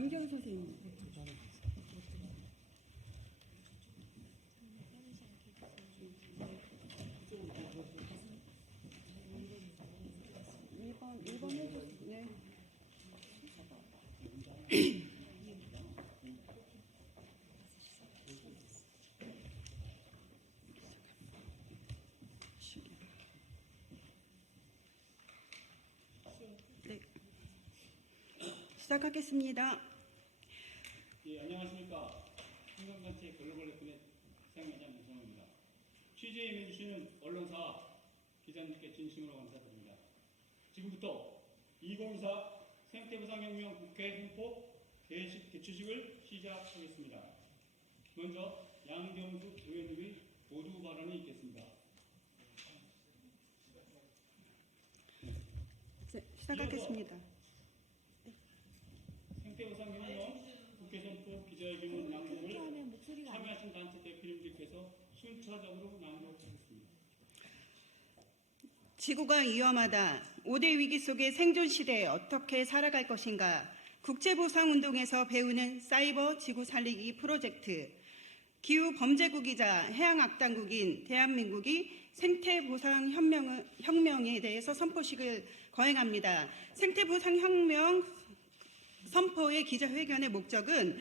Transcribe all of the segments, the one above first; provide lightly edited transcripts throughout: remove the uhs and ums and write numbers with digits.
남경 선생님. 일번 해주세요. 네. 네. 시작하겠습니다. 예, 안녕하십니까. 한강단체 글로벌 네트넷 상임회장 문성호입니다. 취재에 임해주시는 언론사 기자님께 진심으로 감사드립니다. 지금부터 2024 생태부상혁명 국회 홍보 개최식을 시작하겠습니다. 먼저 양경숙 의원님의 모두 발언이 있겠습니다. 네, 시작하겠습니다. 생태부상혁명 국회 선포 기자회견 낭독을 참여하신 단체 대표님들께서 순차적으로 낭독하겠습니다. 지구가 위험하다. 5대 위기 속의 생존 시대에 어떻게 살아갈 것인가. 국제보상운동에서 배우는 사이버 지구 살리기 프로젝트. 기후 범죄국이자 해양악당국인 대한민국이 생태보상혁명에 대해서 선포식을 거행합니다. 생태보상혁명 선포의 기자회견의 목적은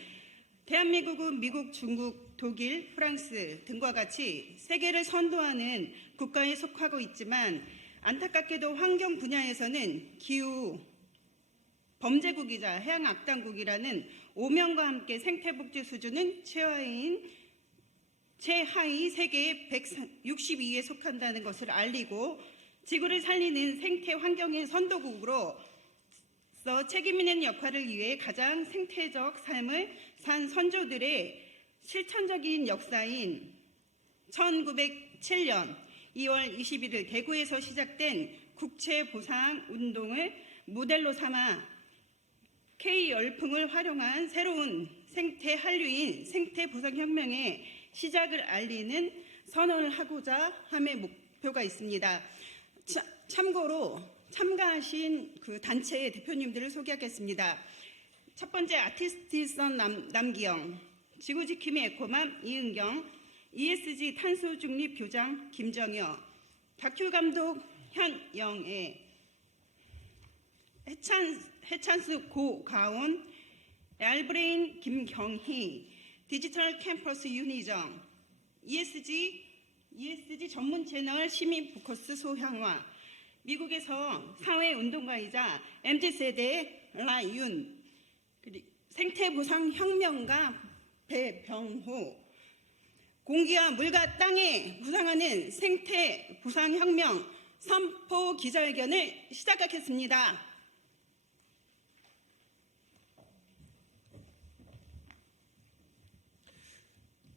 대한민국은 미국, 중국, 독일, 프랑스 등과 같이 세계를 선도하는 국가에 속하고 있지만 안타깝게도 환경 분야에서는 기후 범죄국이자 해양악당국이라는 오명과 함께 생태복지 수준은 최하위 세계 162위에 속한다는 것을 알리고 지구를 살리는 생태 환경의 선도국으로 책임 있는 역할을 위해 가장 생태적 삶을 산 선조들의 실천적인 역사인 1907년 2월 21일 대구에서 시작된 국채보상운동을 모델로 삼아 K열풍을 활용한 새로운 생태 한류인 생태보상혁명의 시작을 알리는 선언을 하고자 함의 목표가 있습니다. 참고로 참가하신 그 단체의 대표님들을 소개하겠습니다. 첫 번째 아티스트선 남기영, 지구지킴이 에코맘 이은경, ESG 탄소중립 교장 김정여, 다큐 감독 현영애, 해찬스 고가온, 알브레인 김경희, 디지털 캠퍼스 윤희정, ESG 전문 채널 시민 포커스 소향화, 미국에서 사회운동가이자 MZ세대 라윤, 생태보상혁명가 배병호, 공기와 물과 땅에 부상하는 생태보상혁명 선포 기자회견을 시작하겠습니다.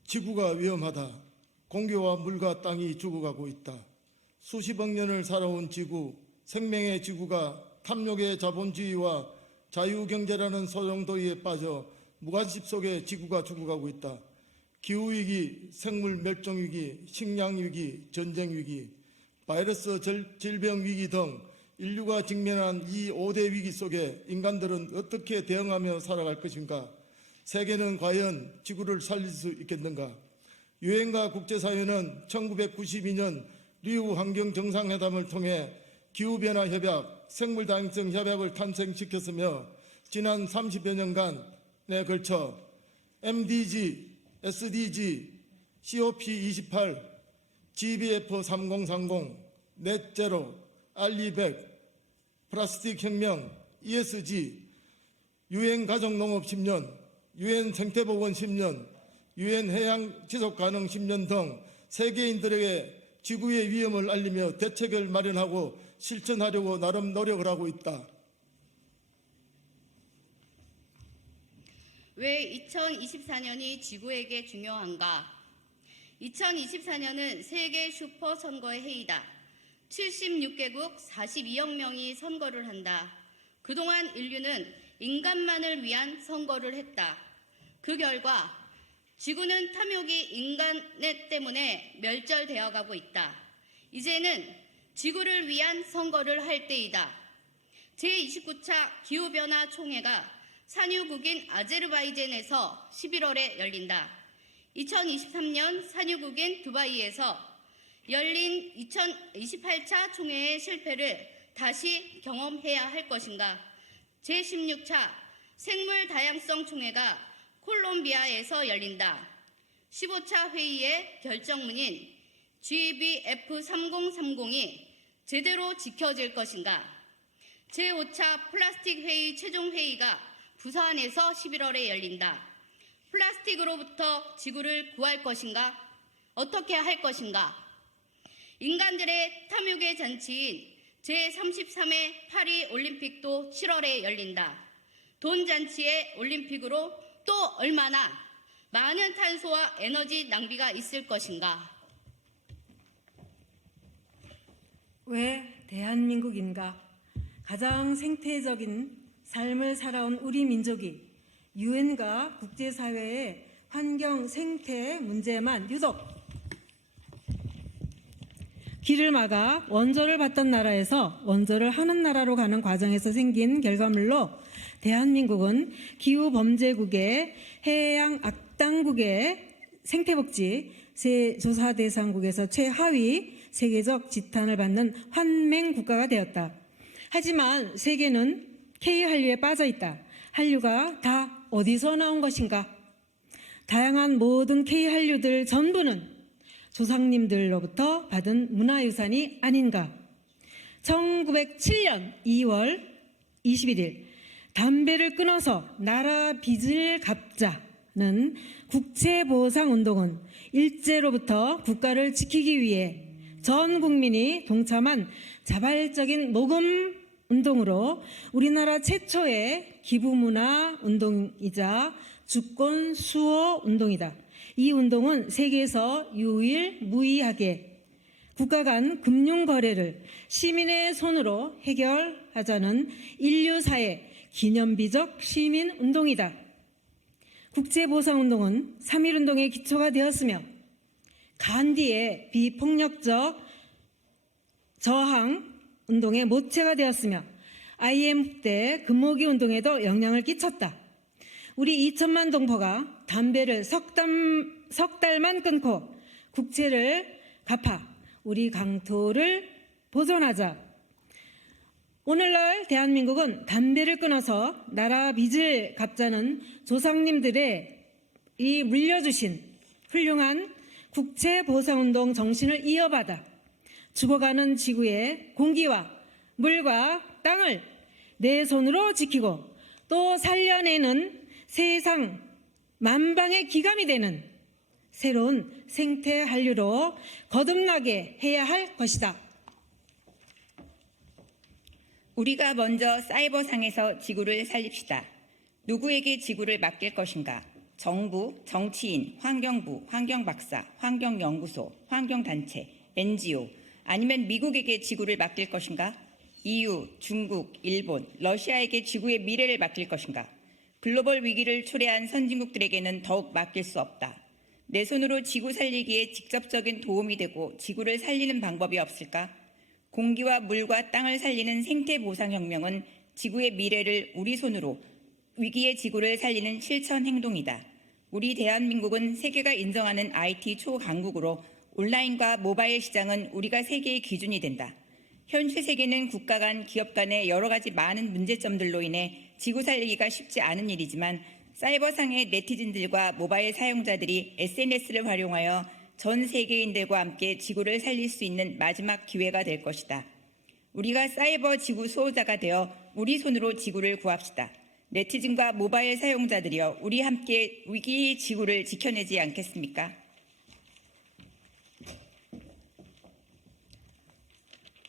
지구가 위험하다. 공기와 물과 땅이 죽어가고 있다. 수십억 년을 살아온 지구, 생명의 지구가 탐욕의 자본주의와 자유경제라는 소용돌이에 빠져 무관심 속에 지구가 죽어가고 있다. 기후위기, 생물 멸종위기, 식량위기, 전쟁위기, 바이러스 질병위기 등 인류가 직면한 이 5대 위기 속에 인간들은 어떻게 대응하며 살아갈 것인가? 세계는 과연 지구를 살릴 수 있겠는가? 유엔과 국제사회는 1992년 리우 환경정상회담을 통해 기후변화 협약, 생물다양성 협약을 탄생시켰으며 지난 30여 년간에 걸쳐 MDG, SDG, COP28, GBF3030, 넷제로, 알리백, 플라스틱 혁명, ESG, 유엔 가정농업 10년, 유엔 생태보건 10년, 유엔 해양 지속가능 10년 등 세계인들에게 지구의 위험을 알리며 대책을 마련하고 실천하려고 나름 노력을 하고 있다. 왜 2024년이 지구에게 중요한가? 2024년은 세계 슈퍼 선거의 해이다. 76개국 42억 명이 선거를 한다. 그동안 인류는 인간만을 위한 선거를 했다. 그 결과 지구는 탐욕이 인간 때문에 멸절되어 가고 있다. 이제는 지구를 위한 선거를 할 때이다. 제29차 기후변화 총회가 산유국인 아제르바이잔에서 11월에 열린다. 2023년 산유국인 두바이에서 열린 2028차 총회의 실패를 다시 경험해야 할 것인가? 제16차 생물 다양성 총회가 콜롬비아에서 열린다. 15차 회의의 결정문인 GBF3030이 제대로 지켜질 것인가? 제5차 플라스틱 회의 최종 회의가 부산에서 11월에 열린다. 플라스틱으로부터 지구를 구할 것인가? 어떻게 할 것인가? 인간들의 탐욕의 잔치인 제33회 파리 올림픽도 7월에 열린다. 돈 잔치의 올림픽으로 또 얼마나 많은 탄소와 에너지 낭비가 있을 것인가? 왜 대한민국인가? 가장 생태적인 삶을 살아온 우리 민족이 유엔과 국제사회의 환경 생태 문제만 유독 길을 막아 원조를 받던 나라에서 원조를 하는 나라로 가는 과정에서 생긴 결과물로 대한민국은 기후범죄국의 해양 악당국의 생태복지 조사 대상국에서 최하위 세계적 지탄을 받는 환맹 국가가 되었다. 하지만 세계는 K한류에 빠져 있다. 한류가 다 어디서 나온 것인가? 다양한 모든 K한류들 전부는 조상님들로부터 받은 문화유산이 아닌가? 1907년 2월 21일 담배를 끊어서 나라 빚을 갚자는 국채보상운동은 일제로부터 국가를 지키기 위해 전 국민이 동참한 자발적인 모금 운동으로 우리나라 최초의 기부문화 운동이자 주권 수호 운동이다. 이 운동은 세계에서 유일무이하게 국가 간 금융 거래를 시민의 손으로 해결하자는 인류사의 기념비적 시민 운동이다. 국제보상운동은 3.1운동의 기초가 되었으며 간디의 비폭력적 저항 운동의 모체가 되었으며 IMF 때 금모기 운동에도 영향을 끼쳤다. 우리 2천만 동포가 담배를 석 달만 끊고 국채를 갚아 우리 강토를 보존하자. 오늘날 대한민국은 담배를 끊어서 나라 빚을 갚자는 조상님들의 이 물려주신 훌륭한 국채보상운동 정신을 이어받아 죽어가는 지구의 공기와 물과 땅을 내 손으로 지키고 또 살려내는 세상 만방의 기감이 되는 새로운 생태 한류로 거듭나게 해야 할 것이다. 우리가 먼저 사이버상에서 지구를 살립시다. 누구에게 지구를 맡길 것인가? 정부, 정치인, 환경부, 환경박사, 환경연구소, 환경단체, NGO, 아니면 미국에게 지구를 맡길 것인가? EU, 중국, 일본, 러시아에게 지구의 미래를 맡길 것인가? 글로벌 위기를 초래한 선진국들에게는 더욱 맡길 수 없다. 내 손으로 지구 살리기에 직접적인 도움이 되고 지구를 살리는 방법이 없을까? 공기와 물과 땅을 살리는 생태보상혁명은 지구의 미래를 우리 손으로 위기의 지구를 살리는 실천 행동이다. 우리 대한민국은 세계가 인정하는 IT 초강국으로 온라인과 모바일 시장은 우리가 세계의 기준이 된다. 현실 세계는 국가 간, 기업 간의 여러 가지 많은 문제점들로 인해 지구 살리기가 쉽지 않은 일이지만 사이버상의 네티즌들과 모바일 사용자들이 SNS를 활용하여 전 세계인들과 함께 지구를 살릴 수 있는 마지막 기회가 될 것이다. 우리가 사이버 지구 수호자가 되어 우리 손으로 지구를 구합시다. 네티즌과 모바일 사용자들이여 우리 함께 위기의 지구를 지켜내지 않겠습니까?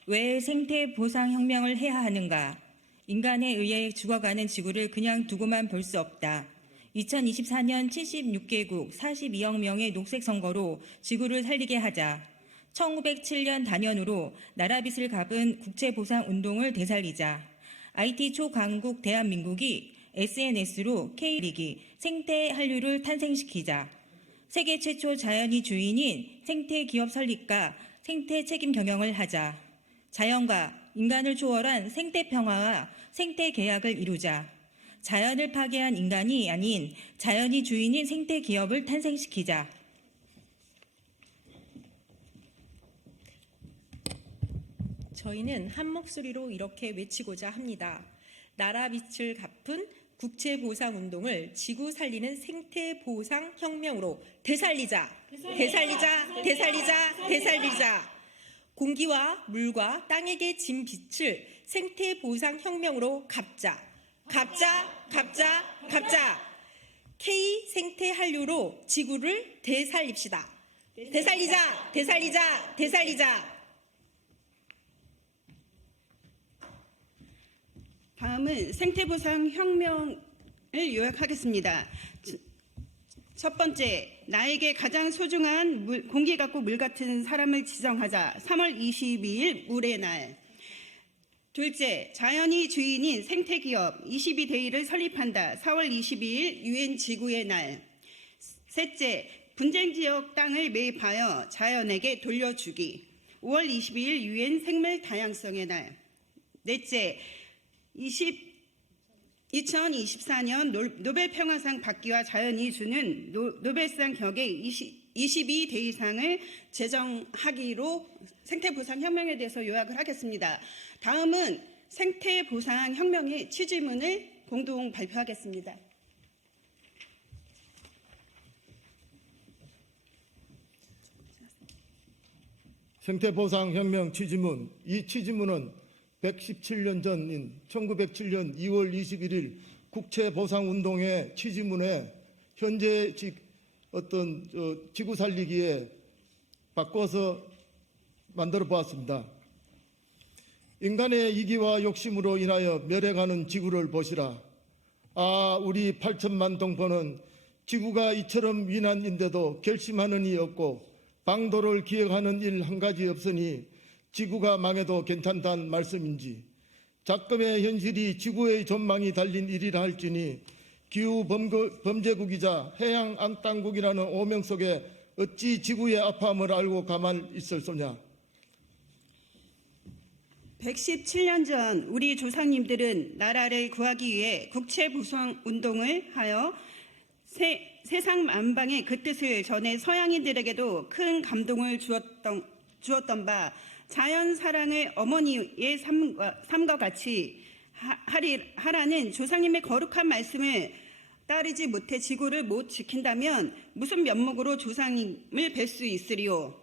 왜 생태 보상 혁명을 해야 하는가? 인간에 의해 죽어가는 지구를 그냥 두고만 볼 수 없다. 2024년 76개국 42억 명의 녹색 선거로 지구를 살리게 하자. 1907년 단연으로 나라 빚을 갚은 국채보상 운동을 되살리자. IT 초강국 대한민국이 SNS로 K리기 생태 한류를 탄생시키자. 세계 최초 자연이 주인인 생태 기업 설립과 생태 책임 경영을 하자. 자연과 인간을 초월한 생태 평화와 생태 계약을 이루자. 자연을 파괴한 인간이 아닌 자연이 주인인 생태 기업을 탄생시키자. 저희는 한 목소리로 이렇게 외치고자 합니다. 나라 빚을 갚은 국채보상운동을 지구 살리는 생태보상혁명으로 되살리자! 되살리자! 되살리자! 되살리자! 공기와 물과 땅에게 진 빚을 생태보상혁명으로 갚자! 갚자! 갚자! 갚자! K생태한류로 지구를 되살립시다! 되살리자! 되살리자! 되살리자! 다음은 생태보상 혁명을 요약하겠습니다. 첫 번째, 나에게 가장 소중한 공기 같고 물 같은 사람을 지정하자. 3월 22일 물의 날. 둘째, 자연이 주인인 생태기업 22데이를 설립한다. 4월 22일 UN 지구의 날. 셋째, 분쟁지역 땅을 매입하여 자연에게 돌려주기. 5월 22일 UN 생물다양성의 날. 넷째, 2024년 노벨평화상 받기와 자연이 주는 노벨상 격의 22데이상을 제정하기로 생태보상혁명에 대해서 요약을 하겠습니다. 다음은 생태보상혁명의 취지문을 공동 발표하겠습니다. 생태보상혁명 취지문. 이 취지문은 117년 전인 1907년 2월 21일 국채보상운동의 취지문에 현재 지구 살리기에 바꿔서 만들어 보았습니다. 인간의 이기와 욕심으로 인하여 멸해가는 지구를 보시라. 아, 우리 8천만 동포는 지구가 이처럼 위난인데도 결심하는 이 없고 방도를 기억하는 일 한 가지 없으니 지구가 망해도 괜찮다는 말씀인지, 작금의 현실이 지구의 전망이 달린 일이라 할지니 기후 범죄국이자 해양 안땅국이라는 오명 속에 어찌 지구의 아픔을 알고 가만 있을 소냐. 117년 전 우리 조상님들은 나라를 구하기 위해 국채보상운동을 하여 세상 만방의 그 뜻을 전해 서양인들에게도 큰 감동을 주었던 바, 자연 사랑을 어머니의 삶과 같이 하라는 조상님의 거룩한 말씀을 따르지 못해 지구를 못 지킨다면 무슨 면목으로 조상님을 뵐 수 있으리요.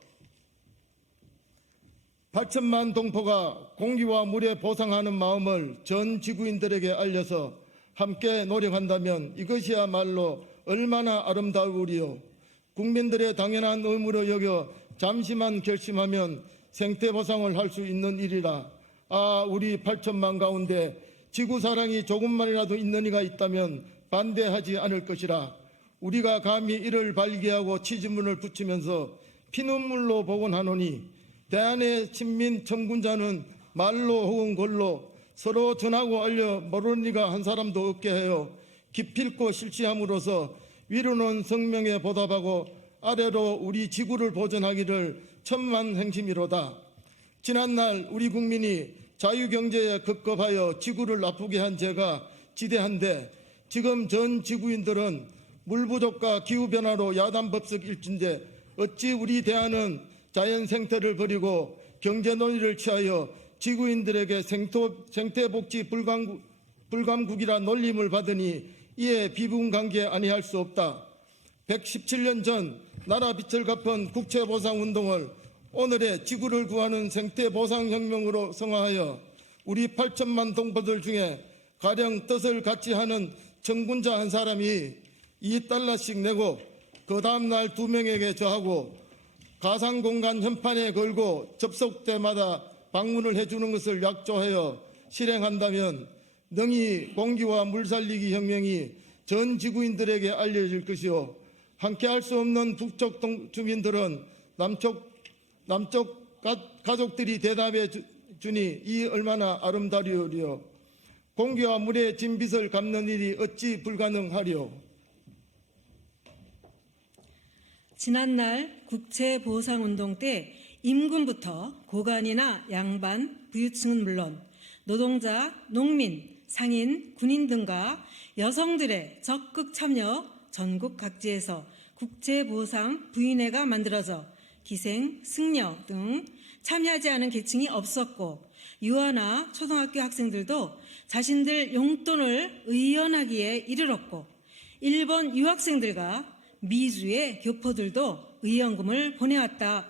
8천만 동포가 공기와 물에 보상하는 마음을 전 지구인들에게 알려서 함께 노력한다면 이것이야말로 얼마나 아름다우리요. 국민들의 당연한 의무로 여겨 잠시만 결심하면 생태보상을 할 수 있는 일이라. 아, 우리 8천만 가운데 지구사랑이 조금만이라도 있는 이가 있다면 반대하지 않을 것이라. 우리가 감히 이를 발기하고 취지문을 붙이면서 피눈물로 복원하노니 대한의 친민 청군자는 말로 혹은 글로 서로 전하고 알려 모르는 이가 한 사람도 없게 하여 기필코 실시함으로써 위로는 성명에 보답하고 아래로 우리 지구를 보존하기를 천만행심이로다. 지난날 우리 국민이 자유경제에 급급하여 지구를 나쁘게 한 죄가 지대한데 지금 전 지구인들은 물 부족과 기후변화로 야단법석 일진데 어찌 우리 대한은 자연 생태를 버리고 경제 논리를 취하여 지구인들에게 생태복지 불감국이라 놀림을 받으니 이에 비분관계 아니할 수 없다. 117년 전 나라 빚을 갚은 국채보상운동을 오늘의 지구를 구하는 생태보상혁명으로 성화하여 우리 8천만 동포들 중에 가령 뜻을 같이 하는 청군자 한 사람이 $2씩 내고 그 다음날 2명에게 저하고 가상공간 현판에 걸고 접속 때마다 방문을 해주는 것을 약조하여 실행한다면 능히 공기와 물 살리기 혁명이 전 지구인들에게 알려질 것이요. 함께할 수 없는 북쪽 주민들은 남쪽 가족들이 대답해 주니 이 얼마나 아름다리오리요. 공기와 물의 진빚을 갚는 일이 어찌 불가능하리요. 지난날 국채보상운동 때 임금부터 고관이나 양반, 부유층은 물론 노동자, 농민, 상인, 군인 등과 여성들의 적극 참여 전국 각지에서 국제보상 부인회가 만들어져 기생, 승려 등 참여하지 않은 계층이 없었고 유아나 초등학교 학생들도 자신들 용돈을 의연하기에 이르렀고 일본 유학생들과 미주의 교포들도 의연금을 보내왔다.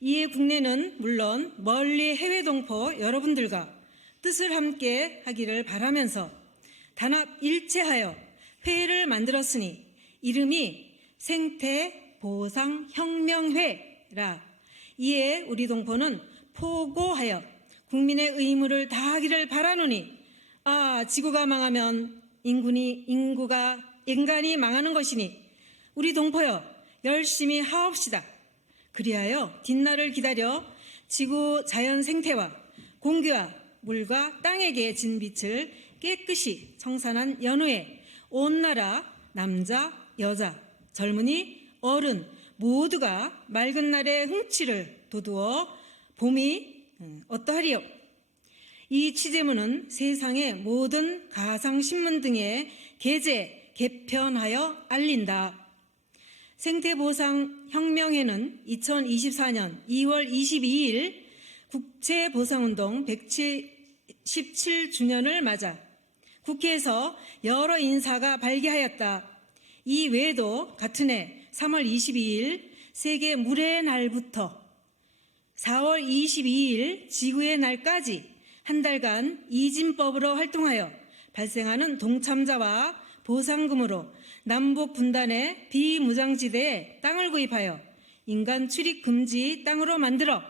이에 국내는 물론 멀리 해외 동포 여러분들과 뜻을 함께 하기를 바라면서 단합 일체하여 회를 만들었으니 이름이 생태보상혁명회라. 이에 우리 동포는 포고하여 국민의 의무를 다하기를 바라노니 지구가 망하면 인간이 망하는 것이니 우리 동포여 열심히 하옵시다. 그리하여 뒷날을 기다려 지구 자연 생태와 공기와 물과 땅에게 진 빛을 깨끗이 청산한 연후에 온 나라 남자, 여자, 젊은이, 어른 모두가 맑은 날의 흥취를 도두어 봄이 어떠하리요? 이 취재문은 세상의 모든 가상신문 등에 게재, 개편하여 알린다. 생태보상혁명회는 2024년 2월 22일 국제보상운동 117주년을 맞아 국회에서 여러 인사가 발기하였다. 이 외에도 같은 해 3월 22일 세계 물의 날부터 4월 22일 지구의 날까지 한 달간 이진법으로 활동하여 발생하는 동참자와 보상금으로 남북 분단의 비무장지대에 땅을 구입하여 인간 출입 금지 땅으로 만들어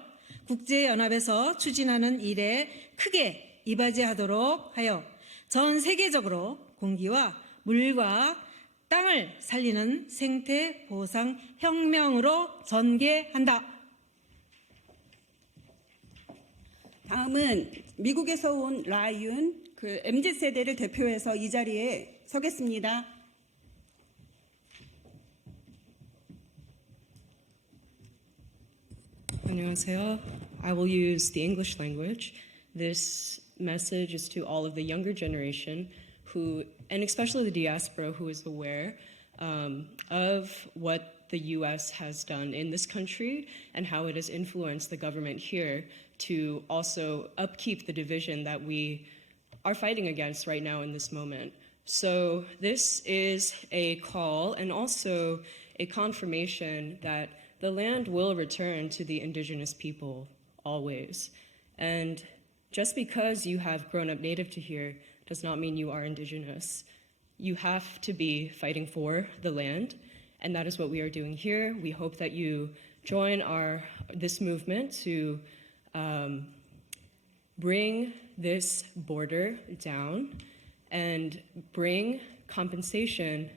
국제연합에서 추진하는 일에 크게 이바지하도록 하여 전 세계적으로 공기와 물과 땅을 살리는 생태보상혁명으로 전개한다. 다음은 미국에서 온 라윤 MZ세대를 대표해서 이 자리에 서겠습니다. 안녕하세요. I will use the English language. This message is to all of the younger generation who, and especially the diaspora, who is aware of what the U.S. has done in this country and how it has influenced the government here to also upkeep the division that we are fighting against right now in this moment. So this is a call and also a confirmation that the land will return to the indigenous people always. And just because you have grown up native to here does not mean you are indigenous. You have to be fighting for the land, and that is what we are doing here. We hope that you join this movement to bring this border down and bring compensation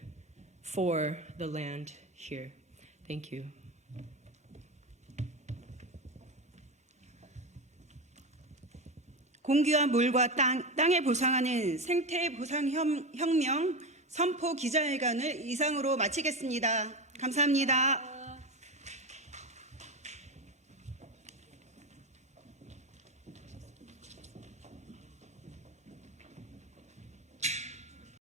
for the land here. Thank you. 공기와 물과 땅에 보상하는 생태보상혁명 선포 기자회견을 이상으로 마치겠습니다. 감사합니다.